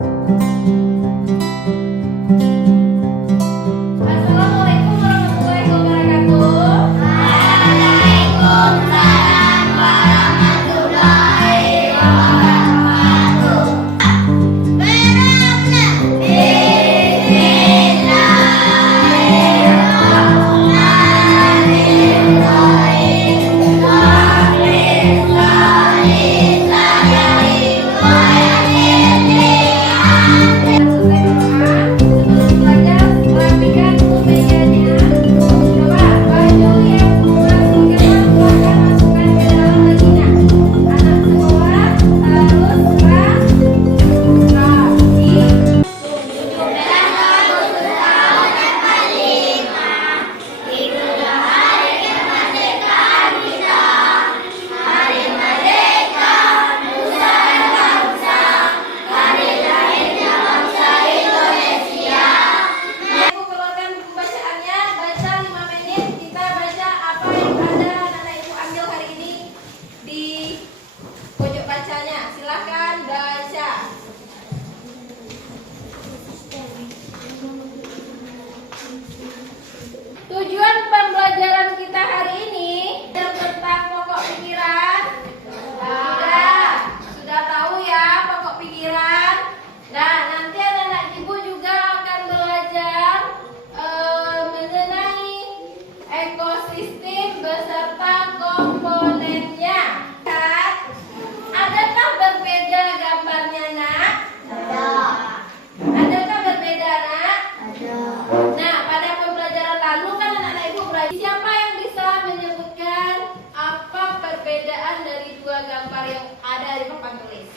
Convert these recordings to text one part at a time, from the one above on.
Assalamualaikum warahmatullahi wabarakatuh. Waalaikumsalam warahmatullahi wabarakatuh. Silahkan baca. Tujuan pembelajaran kita hari ini tentang pokok pikiran. Sudah tahu ya pokok pikiran. Nah, nanti anak-anak ibu juga akan belajar mengenai ekosistem beserta komponennya. Adakah berbeda gambarnya, Nak? Adakah berbeda, Nak? Nah, pada pembelajaran lalu kan anak-anak ibu belajar. Siapa yang bisa menyebutkan apa perbedaan dari dua gambar yang ada di papan tulis?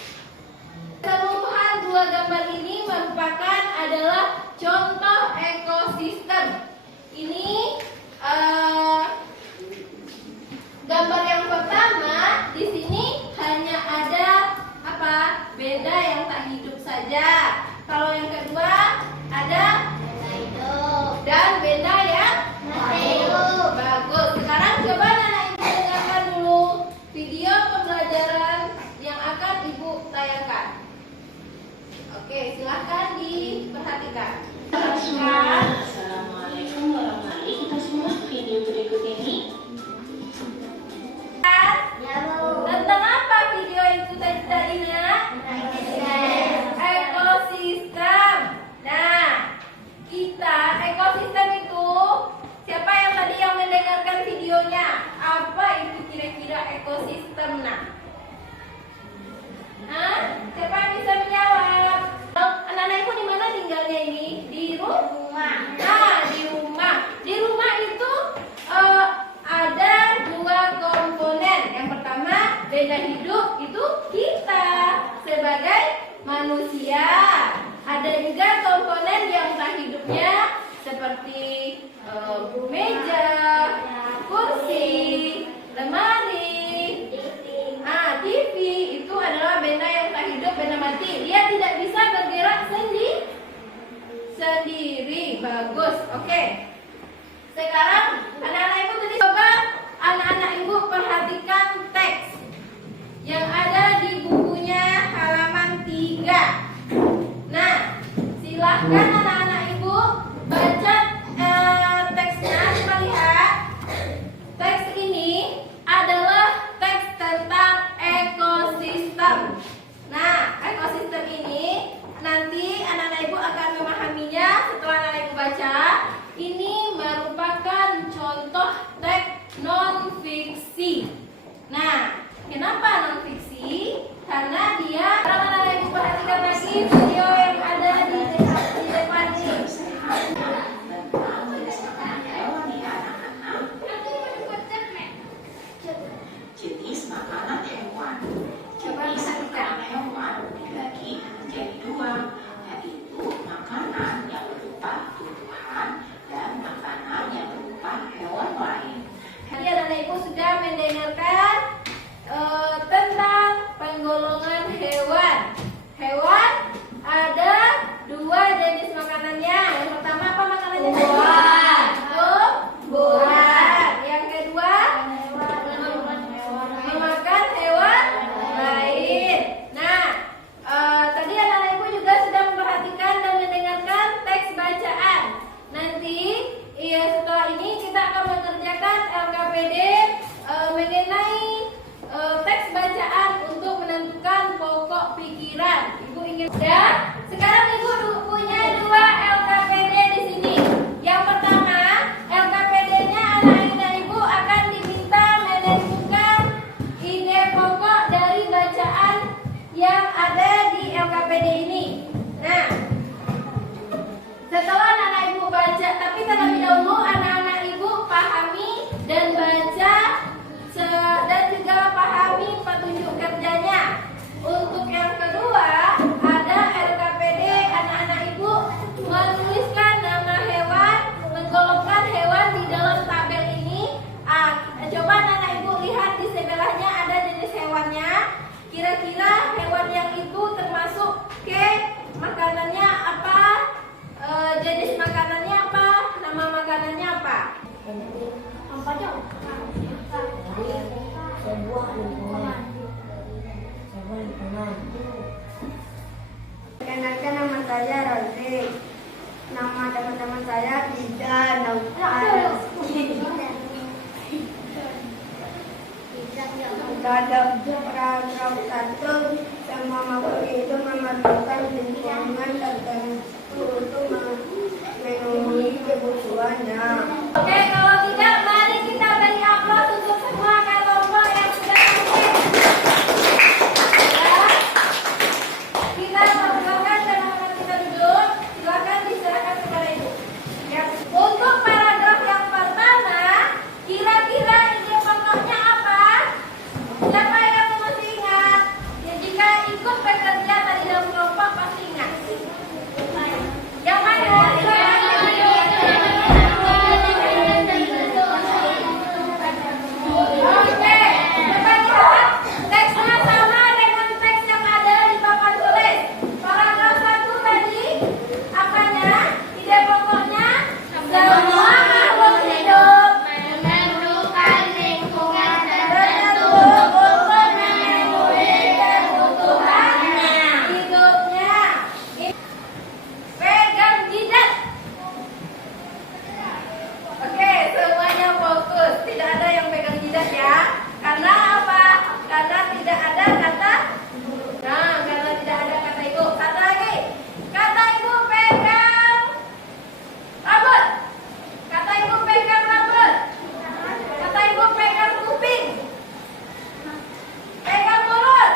Keseluruhan dua gambar ini merupakan adalah contoh ekosistem. Ini gambar yang pertama di sini hanya ada apa? Benda yang tak hidup saja. Kalau yang kedua ada dan benda yang hidup. Bagus. Sekarang coba anak ibu dengarkan dulu video pembelajaran yang akan ibu tayangkan. Oke, silahkan diperhatikan. Assalamualaikum warahmatullahi wabarakatuh. Kita semua video berikut ini. Tentang apa video itu tadinya? Ekosistem. Nah, kita ekosistem itu siapa yang tadi yang mendengarkan videonya? Apa itu kira-kira ekosistem? Siapa yang bisa menjawab? Anak-anak ibu di mana tinggalnya ini? Di rumah. Nah, di rumah. Di rumah itu ada dua komponen. Yang pertama, benda hidup itu kita sebagai manusia. Ada juga komponen yang tak hidupnya seperti meja, kursi, lemari, TV. Itu adalah benda yang tak hidup, benda mati. Dia tidak bisa bergerak sendiri. Bagus. Oke. Sekarang anak-anak ibu tadi coba anak-anak ibu perhatikan teks yang ada di bukunya halaman 3. Nah, silahkan anak-anak ibu baca teksnya. Kita lihat teks ini adalah teks tentang ekosistem. Nah, ekosistem ini nanti anak-anak ibu akan memahaminya setelah anak-anak ibu baca. Ini merupakan contoh teks non-fiksi. Nah, kenapa non-fiksi? Karena dia, anak-anak ibu perhatikan lagi video yang ada di depan ini. Jenis makanan hewan. Jenis makanan hewan dibagi menjadi dua, yaitu makanan yang berupa tumbuhan dan makanan yang berupa hewan lain. Tadi anak-anak ibu sudah mendengarkan tentang penggolongan hewan. Hewan Dan sekarang ibu punya dua LKPD di sini. Yang pertama, LKPD-nya anak-anak ibu akan diminta menentukan ide pokok dari bacaan yang ada di LKPD ini. Nah, setelah anak-anak ibu baca, tapi terlebih dahulu anak-anak ibu pahami dan baca dan juga pahami petunjuk kerjanya. Untuk yang kedua, ada LKPD anak-anak ibu menuliskan nama hewan, menggolongkan hewan di dalam tabel ini. Coba anak-anak ibu lihat di sebelahnya ada jenis hewannya. Kira-kira hewan yang itu termasuk ke makanannya apa? Jenis makanannya apa? Nama makanannya apa? Apa dong? Sebuah lingkungan. Perkenalkan, nama saya Rozi. Nama teman-teman saya Ida, Naufal. Dalam paragraf 1, semua makhluk itu memerlukan lingkungan tertentu untuk memenuhi kebutuhannya. Oke, kalau tidak, mari kita beri aplaus untuk semua kelompok yang sudah aktif. Ya, kita persilakan teman-teman kita duduk. Silakan diserahkan kepada ibu. Ya. Untuk paragraf yang pertama, kira-kira ide pokoknya apa? Siapa yang masih ingat? Ya, jika ikut bekerja tadi dalam kelompok pasti ingat. Yang mana? Oke, coba lihat teksnya sama dengan teks yang ada di papan tulis. Paragraf 1 tadi, apanya? Ide pokoknya semua makhluk hidup Memerlukan lingkungan tertentu tertentu untuk memenuhi kebutuhan hidupnya. Pegang jidat. Oke, semuanya fokus. Tidak ada yang pegang jidat ya. Karena apa? Karena tidak ada kata. Nah, karena tidak ada kata ibu. Satu lagi. Kata ibu pegang rambut. Kata ibu pegang rambut. Kata ibu pegang kuping. Pegang mulut.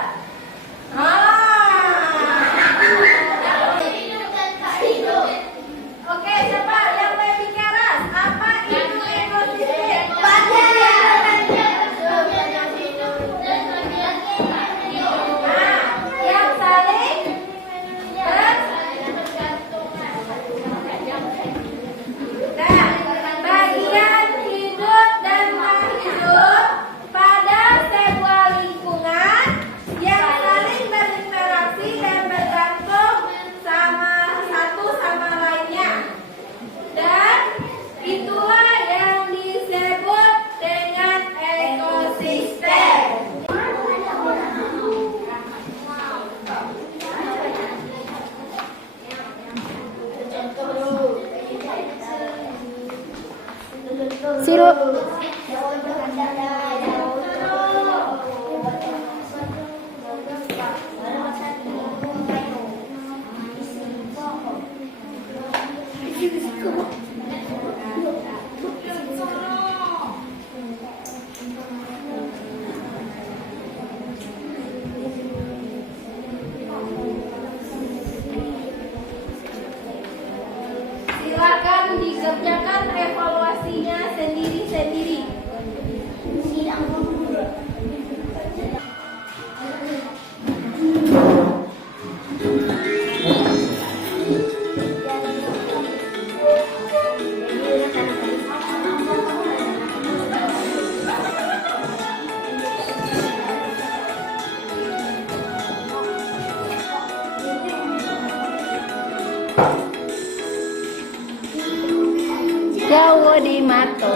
Oke, siapa yang lebih keras? Apa itu ekosistem? Yang saling bagian hidup dan menghidup pada sebuah lingkungan yang saling berinteraksi dan bergantung sama satu sama lainnya. Dan itulah yang disebut dengan ekosistem. Sirup. Silakan dikerjakan evaluasinya sendiri-sendiri. Jawa di mato.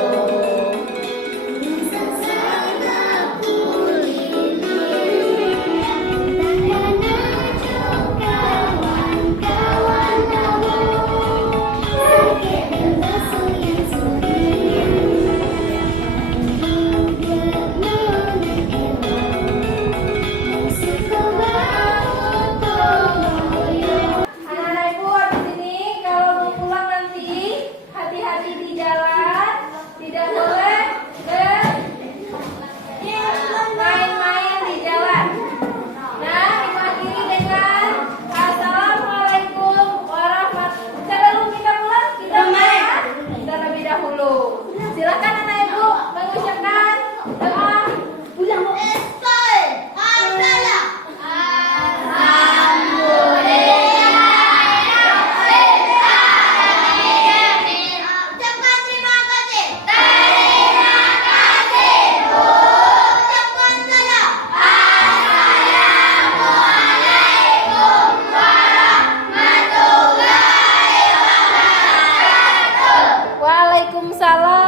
Waalaikumsalam.